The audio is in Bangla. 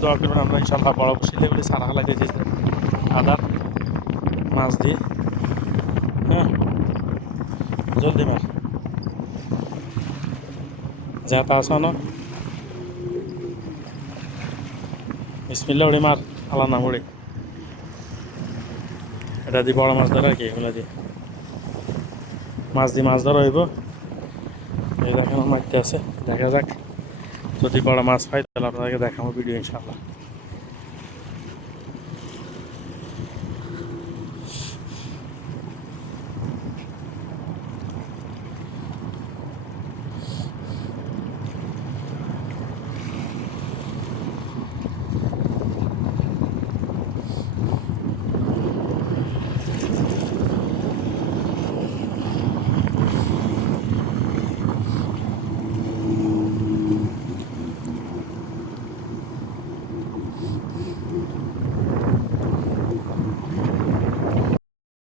দোয়া করবেন। আমরা ইনশাল্লাহ বড় শিলেগুলি সারা হালাই দিয়েছি আদার মাছ দিয়ে। হ্যাঁ, জলদি মার যা তা আস না, বিসমিল্লাহ উড়ি মার, আলা নাম উড়ি। এটা দিয়ে বড় মাছ ধরে আর কি, এগুলো দিয়ে মাছ ধরা হইব। এই দেখেন মারতে আছে, দেখা যাক যদি বড় মাছ পাই তাহলে আপনাদেরকে দেখাবো ভিডিও ইনশাল্লাহ।